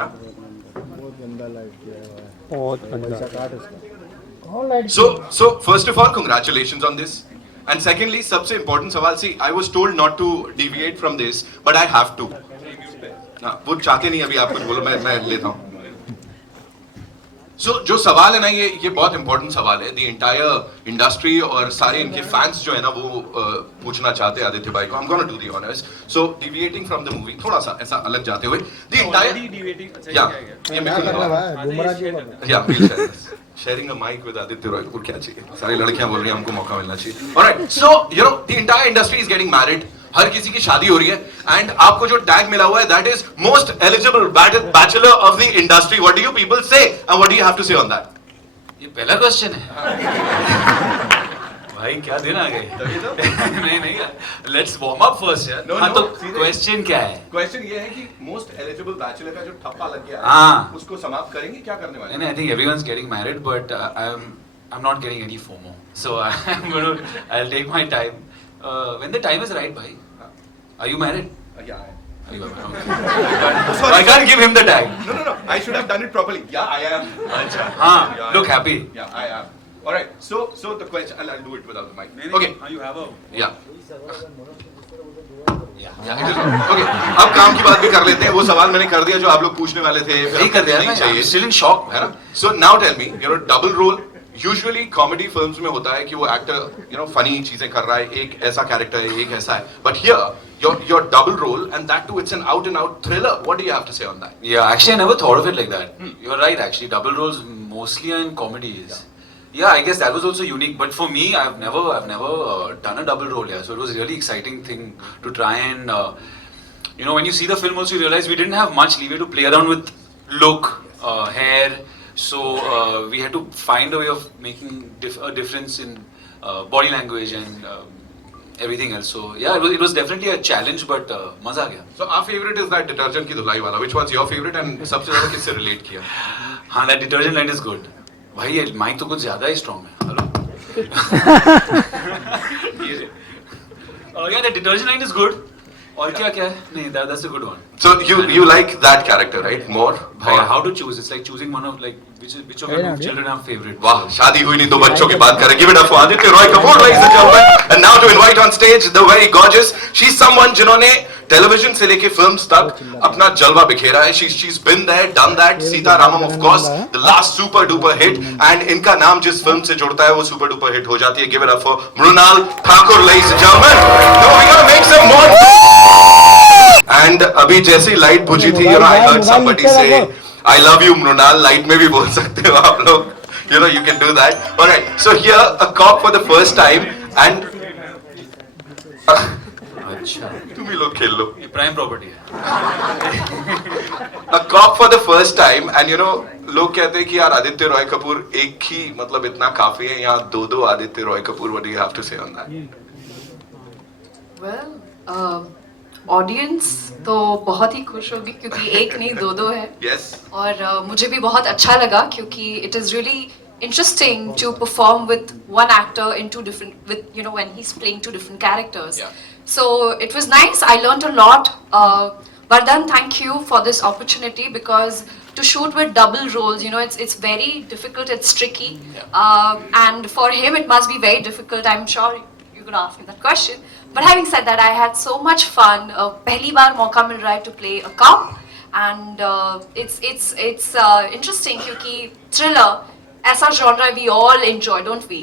बहुत गंदा लाइट किया है बहुत गंदा। पैसा काट इसका कौन light So first of all, congratulations on this. And secondly, सबसे important सवाल, see, I was told not to deviate from this, but I have to. हाँ, वो चाहते नहीं अभी आप कुछ बोलो, मैं लेता हूँ. So जो सवाल है ना, ये बहुत important सवाल है. The entire industry और सारे इनके fans जो है ना वो पूछना चाहते हैं आदित्य भाई को. I'm gonna do the honors. So deviating from the movie, थोड़ा सा ऐसा अलग जाते हुए. The entire yeah, ये मैं कर रहा है गुमराह क्यों कर रहा है yeah, we'll share this. Sharing a mic with Aditya Roy Kapoor क्या चाहिए? सारी लड़कियां बोल रही हैं हमको मौका मिलना चाहिए. Alright, so you know the entire industry is getting married. हर किसी की शादी हो रही है एंड आपको जो टैग मिला हुआ है that is most eligible bachelor of the industry. What do you people say and what do you have to say on that? ये पहला क्वेश्चन है. भाई क्या दिन आ गए. नहीं लेट्स वार्म अप फर्स्ट यार. No, हाँ no, तो सीधे- क्वेश्चन क्या है. क्वेश्चन ये है कि मोस्ट एलिजिबल बैचलर का जो ठप्पा लग गया हाँ. है उसको समाप्त करेंगे, क्या करने वाले? I think everyone's getting married, but I'm not getting any FOMO. So I'll take my time. When the time is right, bhai. Are you married? Yeah. You are married. But I can't give him the tag. No. I should have done it properly. Yeah, I am. हाँ. Yeah, Look happy. Yeah, I am. All right. So the question, I'll do it without the mic. Okay. You have a. Yeah. Yeah. Okay. अब काम की बात भी कर लेते हैं. वो सवाल मैंने कर दिया जो आप लोग पूछने वाले थे. नहीं कर दिया ना. चाहिए. Still in shock. है ना? So now tell me, you know, double role. Usually comedy films में होता है कि वो actor, you know, funny चीजें कर रहा है. एक ऐसा character है, एक ऐसा है. But here, your double role, and that too, it's an out and out thriller. What do you have to say on that? Yeah, actually, I never thought of it like that. You're right, actually. Double roles mostly are in comedies. Yeah, I guess that was also unique. But for me, I've never done a double role. Yeah, so it was a really exciting thing to try and, you know, when you see the film, also you realize we didn't have much leeway to play around with look, hair. So we had to find a way of making a difference in body language and everything else. So yeah, it was definitely a challenge, but मजा आ गया. So our favorite is that detergent की धुलाई वाला. Which one's your favorite and सबसे ज़्यादा किससे relate किया? हाँ, that detergent line is good. भाई ये माइक तो कुछ ज़्यादा ही strong है. Hello. Yeah, the detergent line is good. और क्या है? नहीं, that's a good one. So you like that character, right? More. भाई, how to choose? It's like choosing one of like which of your children are favorite. वाह, शादी हुई नहीं, दो बच्चों की बात करें. Give it up for Aditya Roy Kapoor, ladies and gentlemen. And now to invite on stage the very gorgeous. She's someone जिन्होंने टेलीविजन से लेके फिल्म्स तक अपना जलवा बिखेरा है. She's been there, done that. Sita रामम, of course, the last super duper hit. And इनका नाम जिस फिल्म से जुड़ता है वो super duper hit हो जाती है. Give it up for Mrunal Thakur, ladies and gentlemen. Now we gotta make some more. And अभी जैसी लाइट बुझी थी, you know, I heard somebody say, I love you, Mrunal. Light में भी बोल सकते हो आप लोग. You know, you can do that. All right. So here, a cop for the first time, and अच्छा. तुम ही लोग खेल लो. ये प्राइम प्रॉपर्टी है. A cop for the first time, and you know, लोग कहते हैं कि यार आदित्य रॉय कपूर एक ही मतलब इतना काफी है. यहाँ दो Aditya Roy Kapoor. What do you have to say on that? Well, audience तो बहुत ही खुश होगी क्योंकि एक नहीं दो है. Yes. और मुझे भी बहुत अच्छा लगा क्योंकि it is really interesting to perform with one actor in two different, with you know when he's playing two different characters. Yeah. So it was nice. I learned a lot. Vardhan, thank you for this opportunity because to shoot with double roles, you know, it's very difficult. It's tricky, and for him it must be very difficult. I'm sure you're gonna ask me that question. But having said that, I had so much fun. पहली बार मौका मिल रहा है to play a cop, and it's interesting क्योंकि thriller ऐसा genre we all enjoy, don't we?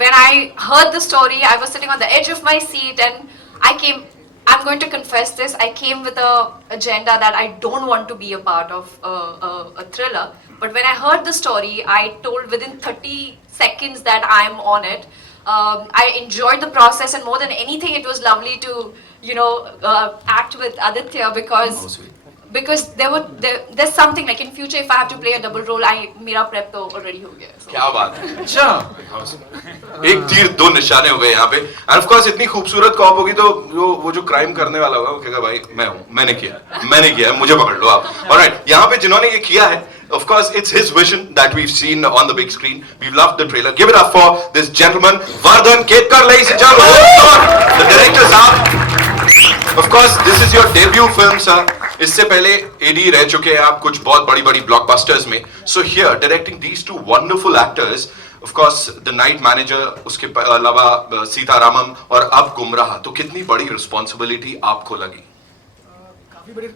When I heard the story, I was sitting on the edge of my seat, and I'm going to confess this. I came with a agenda that I don't want to be a part of a thriller. But when I heard the story, I told within 30 seconds that I'm on it. I enjoyed the process, and more than anything, it was lovely to, you know, act with Aditya because there's something like in future if I have to play a double role, मेरा prep तो already हो गया. So. क्या बात है. अच्छा. एक तीर दो निशाने हो गए यहाँ पे. And of course इतनी खूबसूरत कॉप होगी तो वो जो क्राइम करने वाला होगा वो कहेगा भाई मैं हूँ, मैंने किया, मुझे पकड़ लो आप. Alright, यहाँ पे जिन्होंने ये किया है, of course it's his vision that we've seen on the big screen. We've loved the trailer. Give it up for this gentleman, Vardhan Ketkar, ladies and gentlemen. The director's out. Of course, this is your debut film, sir. इससे पहले AD रह चुके हैं आप कुछ बहुत बड़ी बड़ी ब्लॉकबस्टर्स में. So here directing these two wonderful actors, of course the night manager, उसके अलावा सीतारामम और अब गुमराह, तो कितनी बड़ी रिस्पॉन्सिबिलिटी आपको लगी? काफी बड़ी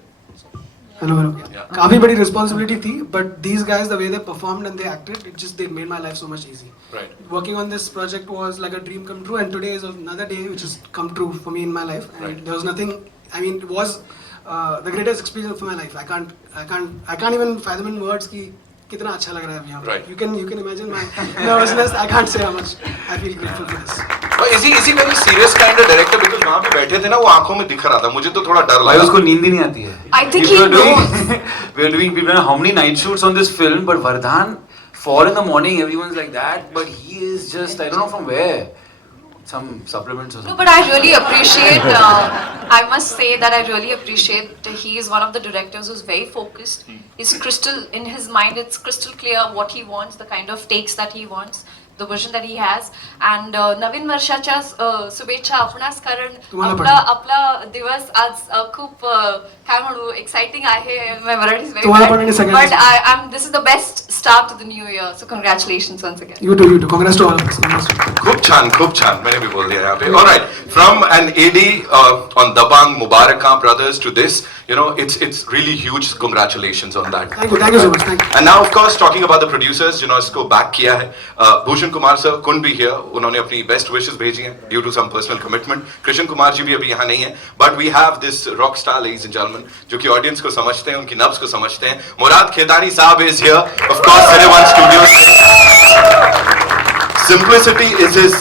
काफी बड़ी रिस्पॉन्सिबिलिटी थी, but these guys the way they performed and they acted, it just they made my life so much easy. Working on this project was like a dream come true, and today is another day which has come true for me in my life. And there was nothing, I mean, it was the greatest experience of my life. I can't even fathom in words ki कितना अच्छा लग रहा है अभी यहाँ पे. You can imagine my nervousness. I can't say how much I feel grateful for this. But is he very serious kind of director? Because वहाँ पे बैठे थे ना, वो आंखों में दिख रहा था, मुझे तो थोड़ा डर लगा. भाई उसको नींद ही नहीं आती है. I think he knows. We've done how many night shoots on this film, but Vardhan, 4 in the morning, everyone's like that, but he is just, I don't know from where. Some supplements or something. No, but I really appreciate, I must say that I really appreciate he is one of the directors who's very focused. He's crystal, in his mind it's crystal clear what he wants, the kind of takes that he wants, the vision that he has. And नवीन वर्षाच्या शुभेच्छा आपणास, कारण आपला दिवस आज खूप काय म्हणू एक्साइटिंग आहे. My Marathi is very bad, but this is the best start to the new year, so congratulations once again. You too, congrats to all of us. खूप छान, मैंने भी बोल दिया यहाँ पे. All right, from an AD on Dabang, Mubarak brothers to this, you know, it's really huge. Congratulations on that. Thank you so much. Thank you. And now of course talking about the producers, you know, इसको back किया है. Bhushan Kumar sir couldn't be here. उन्होंने अपनी best wishes भेजी हैं due to some personal commitment. Krishna Kumar ji भी अभी यहाँ नहीं है. But we have this rock star, ladies and gentlemen, जो कि audience को समझते हैं, उनकी नब्ज को समझते हैं. मुराद खेतानी साहब is here, of course, Cineone Studios. Simplicity is his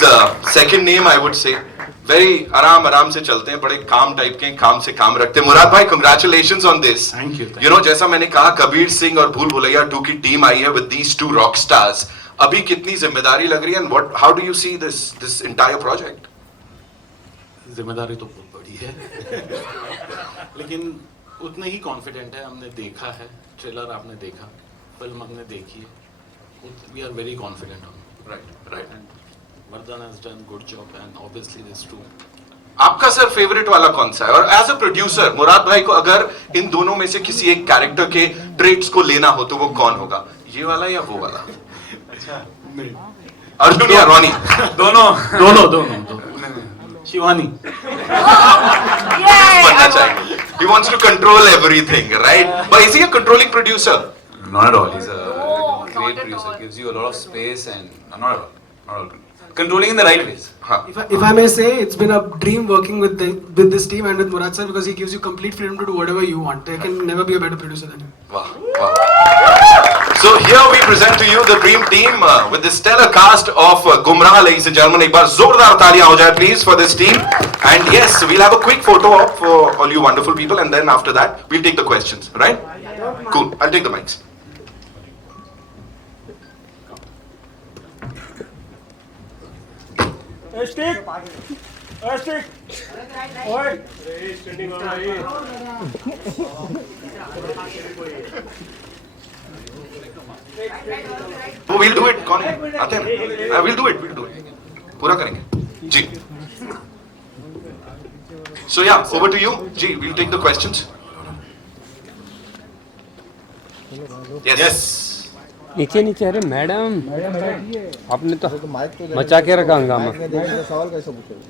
second name, I would say. Very आराम से चलते हैं, बड़े काम टाइप के, काम से काम रखते हैं. मुराद भाई, congratulations on this. Thank you. You know, जैसा मैंने कहा, कबीर सिंह और भूल भुलैया 2 की टीम आई है with these 2 rock stars. अभी कितनी जिम्मेदारी लग रही है, and how do you see this entire project? जिम्मेदारी तो बहुत बड़ी है लेकिन उतने ही कॉन्फिडेंट है. हमने देखा है, ट्रेलर आपने देखा, फिल्म हमने देखी है. We are very confident on it. Right. And Vardhan has done good job, and obviously this too. आपका सर फेवरेट वाला कौन सा है? और एज अ प्रोड्यूसर मुराद भाई को अगर इन दोनों में से किसी एक कैरेक्टर के ट्रेट्स को लेना हो तो वो कौन होगा? ये वाला या वो वाला? अच्छा, अर्जुन या रोनी? दोनों. शिवानी. बनना चाहिए. He wants to control everything, right? But is he a controlling producer? Not at all. He's a not great at producer. all. Gives you a lot of space and not at all. Controlling in the right ways. If I may say, it's been a dream working with this team and with Murad sir, because he gives you complete freedom to do whatever you want. There can never be a better producer than him. Wow. So here we present to you the dream team with the stellar cast of Gumraah, ladies and gentlemen. एक बार जोरदार तालियां हो जाए please for this team. And yes, we'll have a quick photo of all you wonderful people, and then after that we'll take the questions. Right? Cool. I'll take the mics. Stick. Oi. Standing on my. वो we'll do it. कौन है? आते हैं. We'll do it. पूरा करेंगे. जी. So yeah, over to you. Ji, we'll take the questions. Yes. नीचे अरे madam आपने तो मचा के रखा हंगामा. सवाल कैसे पूछोगे?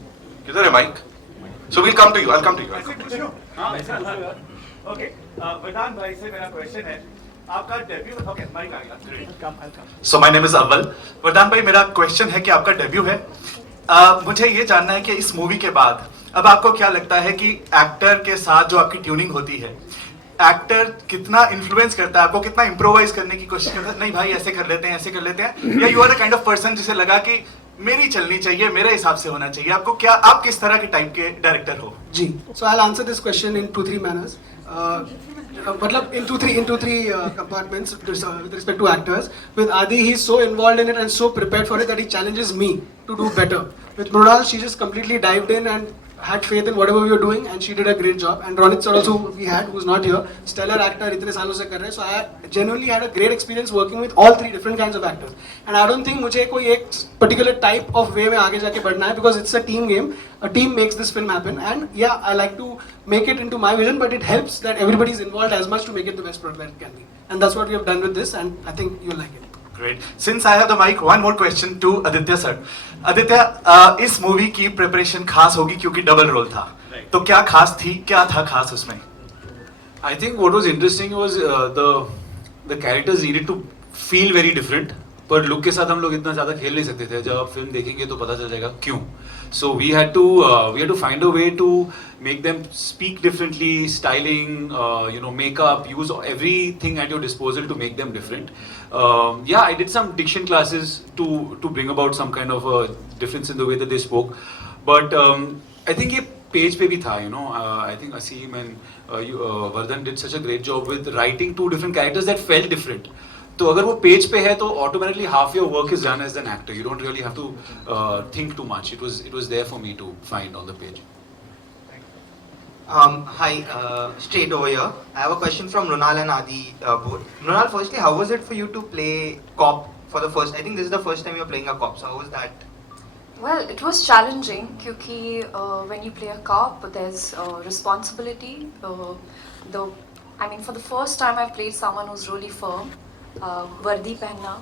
किधर है mic? So we'll come to you. I'll come to you. Okay, Vardaan भाई से मेरा क्वेश्चन है. आपका डेब्यू, ओके माइक आ गया. सो माय नेम इज अव्वल. वरदान भाई, मेरा क्वेश्चन है कि आपका डेब्यू है. मुझे ये जानना है कि इस मूवी के बाद अब आपको क्या लगता है कि एक्टर के साथ जो आपकी ट्यूनिंग होती है, एक्टर कितना इन्फ्लुएंस करता है आपको, कितना इम्प्रोवाइज करने की कोशिश करता है? नहीं भाई ऐसे कर लेते हैं, या you are the kind of person जिसे लगा कि मेरी चलनी चाहिए, मेरे हिसाब से होना चाहिए? आपको क्या, आप किस तरह के टाइप के डायरेक्टर हो? जी, so I'll answer this question in 2-3 manners. मतलब in two three compartments with respect to actors. With Adi, he's so involved in it and so prepared for it that he challenges me to do better. With Mrunal, she just completely dived in and had faith in whatever we were doing, and she did a great job. And Ronit sir also we had, who's not here, stellar actor, itne saalon se kar rahe. So I genuinely had a great experience working with all three different kinds of actors. And I don't think mujhe koi ek particular type of way mein aage jaake badhna hai, because it's a team game. A team makes this film happen, and yeah, I like to make it into my vision, but it helps that everybody is involved as much to make it the best product that it can be. And that's what we have done with this, and I think you'll like it. Great. Since I have the mic, one more question to Aditya sir. Aditya, इस movie की preparation खास होगी क्योंकि double role था, तो क्या खास थी, क्या था खास उसमें? I think what was interesting was the characters needed to feel very different. पर लुक के साथ हम लोग इतना ज़्यादा खेल नहीं सकते थे. जब आप फिल्म देखेंगे तो पता चल जाएगा क्यों. So we had to find a way to make them speak differently, styling, makeup, use everything at your disposal to make them different. Yeah, I did some diction classes to bring about some kind of a difference in the way that they spoke. But I think ये page पे भी था, I think Aseem and Vardhan did such a great job with writing two different characters that felt different. तो अगर वो page पे है तो automatically half your work is done as an actor. You don't really have to think too much. It was there for me to find on the page. Hi, straight over here. I have a question from Mrunal and Adi both. Mrunal, firstly, how was it for you to play cop for the first? I think this is the first time you're playing a cop. So how was that? Well, it was challenging because when you play a cop, there's responsibility. For the first time I played someone who's really firm. Vardi pehna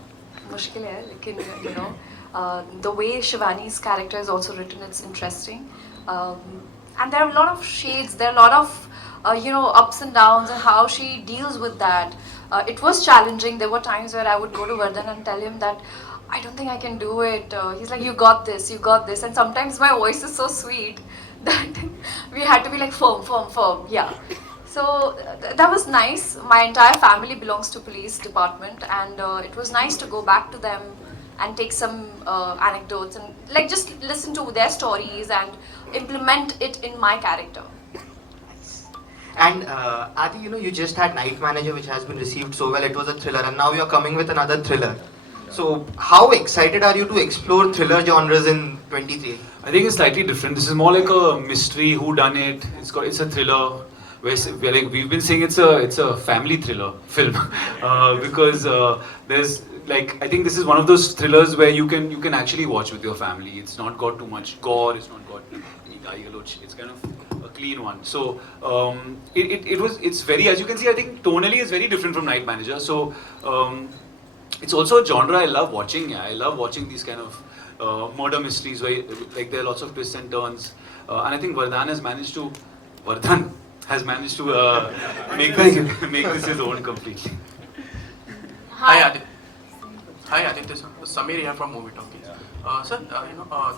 mushkil hai, lekin the way Shivani's character is also written, it's interesting. And there are a lot of shades, there are a lot of ups and downs and how she deals with that. It was challenging. There were times where I would go to Vardhan and tell him that I don't think I can do it. He's like, you got this. And sometimes my voice is so sweet that we had to be like firm. Yeah. So that was nice. My entire family belongs to police department, and it was nice to go back to them and take some anecdotes and just listen to their stories and implement it in my character. And Adi, you just had Night Manager, which has been received so well. It was a thriller, and now you're coming with another thriller. So how excited are you to explore thriller genres in 23? I think it's slightly different. This is more like a mystery, whodunit. It's a thriller. We've been saying it's a family thriller film because there's I think this is one of those thrillers where you can actually watch with your family. It's not got too much gore. It's not got any dialogue. It's kind of a clean one. So it's very, as you can see, I think tonally is very different from Night Manager. So it's also a genre I love watching. Yeah. I love watching these kind of murder mysteries where there are lots of twists and turns. And I think Vardhan has managed to make this his own completely. Hi Aditya, Samir here from Movie Talkies. Sir,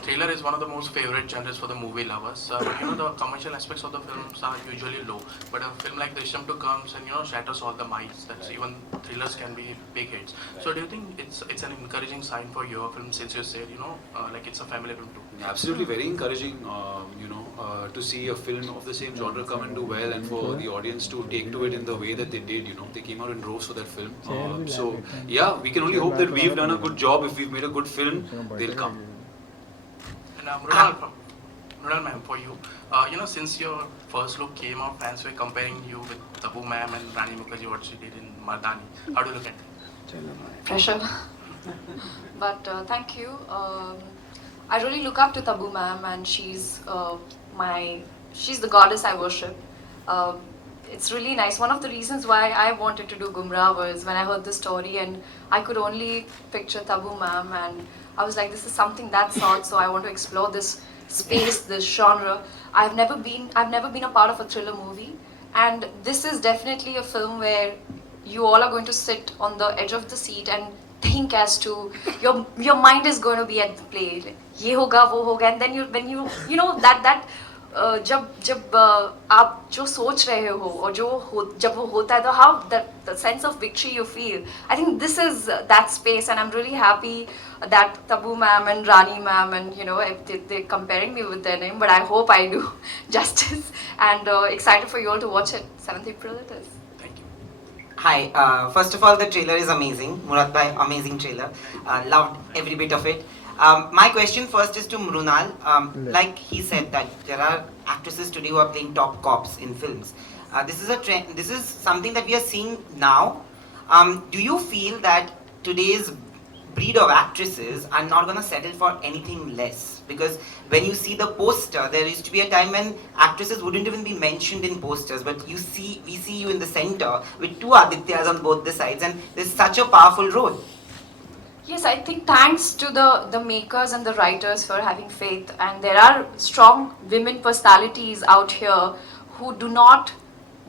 thriller is one of the most favorite genres for the movie lovers. The commercial aspects of the films are usually low, but a film like Drishyam 2 comes and shatters all the myths that even thrillers can be big hits. So do you think it's an encouraging sign for your film, since you said it's a family film too? Absolutely, very encouraging. To see a film of the same genre come and do well, and for the audience to take to it in the way that they did. They came out in droves for that film. So yeah, we can only hope that we've done a good job. If we've made a good film, they'll come. And Mrunal ma'am, for you, since your first look came out, fans were comparing you with Tabu ma'am and Rani Mukherjee, what she did in Mardani. How do you look at it? Pressure. But thank you. I really look up to Tabu ma'am, and she's the goddess I worship. It's really nice. One of the reasons why I wanted to do Gumraah was when I heard the story and I could only picture Tabu ma'am, and I was like, this is something that's odd, so I want to explore this space, this genre. I've never been a part of a thriller movie, and this is definitely a film where you all are going to sit on the edge of the seat and think as to your mind is going to be at the play. Like, ye hoga, wo hoga, and then that जब आप जो सोच रहे हो और जब वो होता है तो how the sense of victory you feel. I think this is that space, and I'm really happy that Tabu ma'am and Rani ma'am and they're comparing me with their name, but I hope I do justice, and excited for you all to watch it. 7th April it is. Thank you. Hi, first of all, the trailer is amazing. Murad bhai, amazing trailer. Loved every bit of it. My question first is to Mrunal. Like he said that there are actresses today who are playing top cops in films. This is a trend. This is something that we are seeing now. Do you feel that today's breed of actresses are not going to settle for anything less? Because when you see the poster, there used to be a time when actresses wouldn't even be mentioned in posters, but we see you in the center with two Adityas on both the sides, and there's such a powerful role. Yes, I think thanks to the makers and the writers for having faith, and there are strong women personalities out here who do not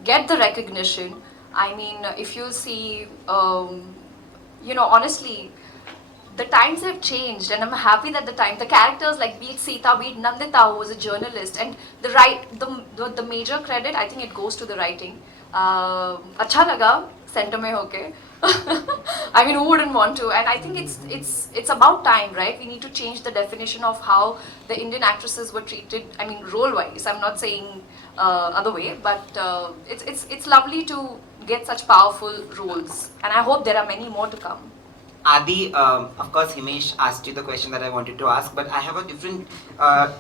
get the recognition. I mean, if you see, honestly, the times have changed, and I'm happy that the characters like be it Sita, be it Nandita, who was a journalist, and the major credit, I think it goes to the writing. Acha laga center mein hoke. I mean, who wouldn't want to? And I think it's about time, right? We need to change the definition of how the Indian actresses were treated. I mean, role-wise. I'm not saying other way, but it's lovely to get such powerful roles, and I hope there are many more to come. Adi, of course, Himesh asked you the question that I wanted to ask, but I have a different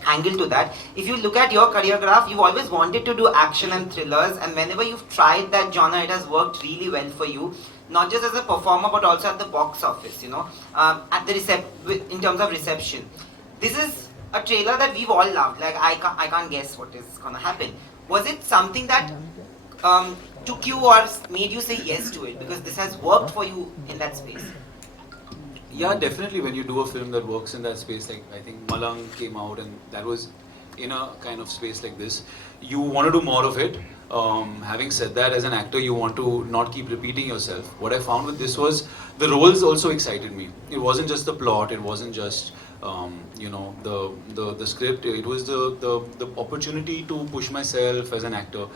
angle to that. If you look at your career graph, you've always wanted to do action and thrillers, and whenever you've tried that genre, it has worked really well for you. Not just as a performer, but also at the box office, at the in terms of reception. This is a trailer that we've all loved. Like, I can't guess what is gonna happen. Was it something that took you or made you say yes to it? Because this has worked for you in that space. Yeah, definitely. When you do a film that works in that space, like I think Malang came out, and that was in a kind of space like this, you want to do more of it. Having said that, as an actor, you want to not keep repeating yourself. What I found with this was the roles also excited me. It wasn't just the plot. It wasn't just the script. It was the opportunity to push myself as an actor,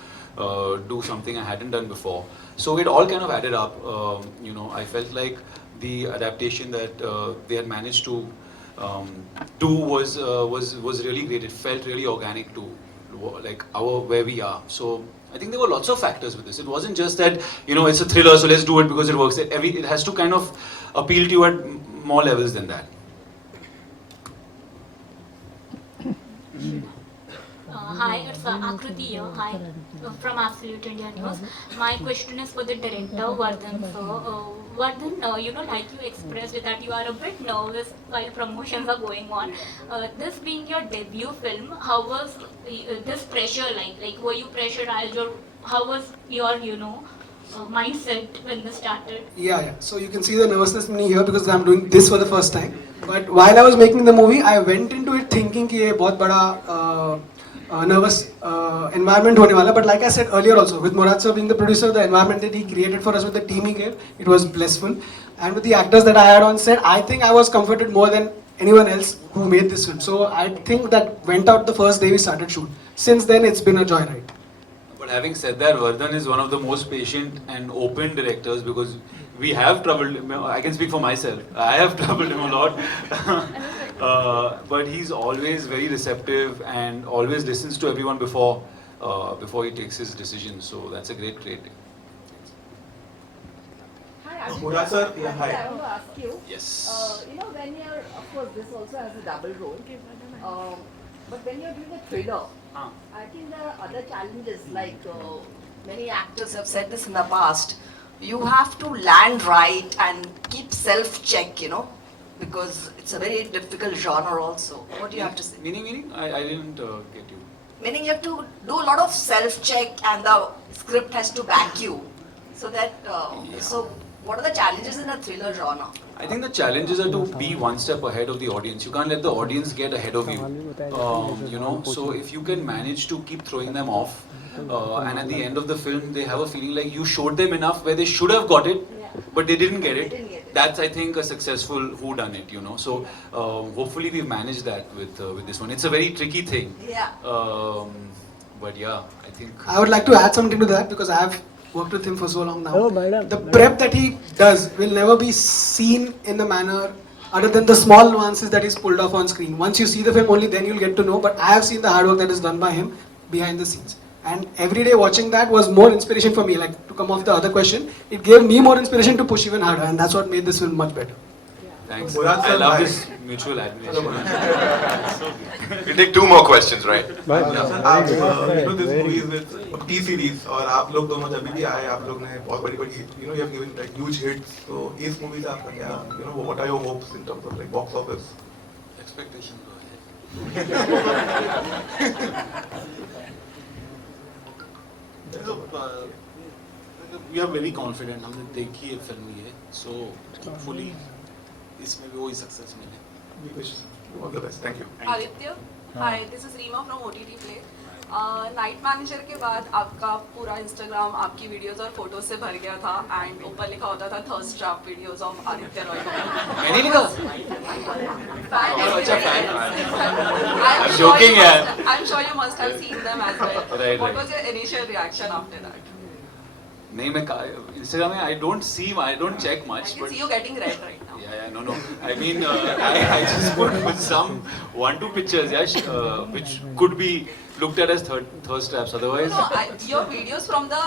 do something I hadn't done before. So it all kind of added up. I felt like the adaptation that they had managed to do was really great. It felt really organic to like where we are. So I think there were lots of factors with this. It wasn't just that it's a thriller, so let's do it because it works. It has to kind of appeal to you at more levels than that. Hi, it's Akriti here. Hi, from Absolute India News. My question is for the director, Vardhan sir. Vardhan, like you expressed that you are a bit nervous while promotions are going on. This being your debut film, how was this pressure like? Like, were you pressurized, or how was your, mindset when this started? Yeah. So you can see the nervousness in me here because I'm doing this for the first time. But while I was making the movie, I went into it thinking कि ये बहुत बड़ा nervous environment होने वाला. But like I said earlier also, with Murad sir being the producer, the environment that he created for us with the team he gave, it was blissful. And with the actors that I had on set, I think I was comforted more than anyone else who made this film. So I think that went out the first day we started shoot. Since then, it's been a joyride. But having said that, Vardhan is one of the most patient and open directors, because we have troubled him. I can speak for myself. I have troubled him a lot. But he's always very receptive and always listens to everyone before he takes his decision. So that's a great trait. Hi, Murad sir, yeah, hi. I want to ask you. Yes. When you're, of course, this also has a double role. But when you're doing a thriller, I think there are other challenges, like many actors have said this in the past. You have to land right and keep self-check, because it's a very difficult genre also. What do you have to say? Meaning? I didn't get you. Meaning you have to do a lot of self-check, and the script has to back you. So that, so what are the challenges in a thriller genre? I think the challenges are to be one step ahead of the audience. You can't let the audience get ahead of you. So if you can manage to keep throwing them off, and at the end of the film they have a feeling like you showed them enough where they should have got it, but they didn't get it. That's, I think, a successful whodunit, So hopefully we've managed that with this one. It's a very tricky thing. Yeah. But yeah, I think I would like to add something to that because I have worked with him for so long now. The prep that he does will never be seen in the manner other than the small nuances that he's pulled off on screen. Once you see the film, only then you'll get to know. But I have seen the hard work that is done by him behind the scenes. And every day watching that was more inspiration for me. Like, to come off the other question, it gave me more inspiration to push even harder. And that's what made this film much better. Thanks. Mrunal I sir, love hi. this mutual admiration. We'll take 2 more questions, right? Sir आप this movie is with T series और आप लोग दोनों जब भी आए आप लोग ने बहुत बड़ी you have given like huge hits. So इस movie से आपका क्या what are your hopes in terms of like box office? Expectation low है. We are very confident. हमने देखी है फिल्म ये, so hopefully इसमें भी वही सक्सेस मिले. We wish you all the best. Thank you. Aditya, hi, this is Reema from OTT Play. Night manager के बाद आपका पूरा इंस्टाग्राम आपकी वीडियोस और फोटोज से भर गया था एंड ऊपर लिखा होता था thirst trap videos of Aditya Roy. मैंने लिखा? अच्छा फैन. I'm joking यार. I'm sure you must have seen them as well. Right. What was your initial reaction after that? नहीं मैं Instagram में I don't check much. I can see you getting red right now. Yeah, no. I mean, I just put some 1-2 pictures, which could be looked at as thirst traps. Otherwise, No, your videos from the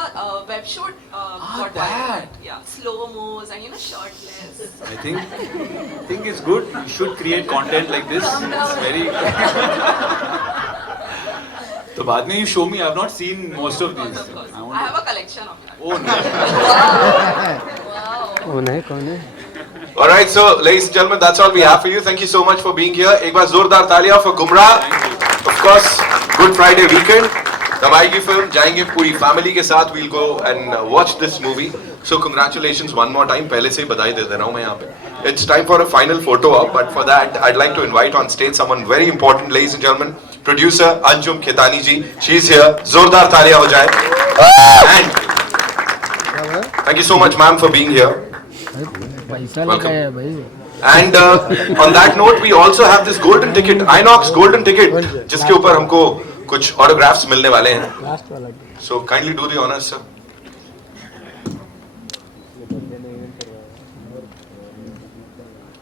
web shoot got that. viral. Yeah, slow mos and shirtless. I think it's good. You should create content like this. It's very. So बाद में you show me. I have not seen most of these. Of course. I have a collection of that. Oh no. Wow. कौन है? Alright, so ladies and gentlemen, that's all we have for you. Thank you so much for being here. एक बार जोरदार तालियां for Gumraah. Of course, Good Friday weekend. कमाई की film जाएंगे पूरी family के साथ. We'll go and watch this movie. So congratulations one more time. पहले से ही बधाई दे रहा हूँ मैं यहाँ पे. It's time for a final photo op, but for that, I'd like to invite on stage someone very important, ladies and gentlemen. Producer Anjum Khitani ji. She's here. जोरदार तालियां हो जाए. And thank you so much, ma'am, for being here. Welcome. And on that note, we also have this golden ticket, Inox golden ticket, जिसके ऊपर हमको कुछ autographs मिलने वाले हैं. So kindly do the honors, sir.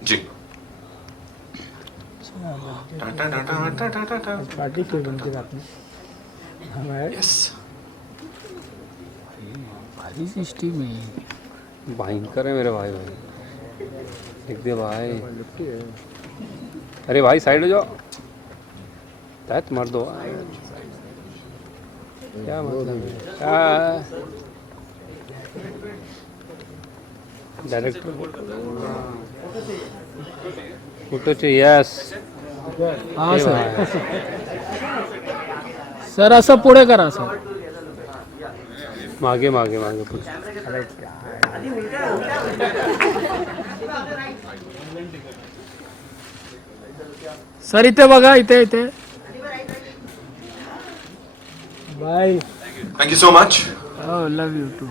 Ji. Yes. भयंकर है मेरे भाई. लिख दे भाई. अरे भाई साइड हो जाओ. तैत मार दो. क्या मतलब है? डायरेक्टर फोटो चाहिए. यस. हां सर. सर असं पुढे करा सर. मागे सर इथे बघा. इथे bye. Thank you so much. Oh, love you too.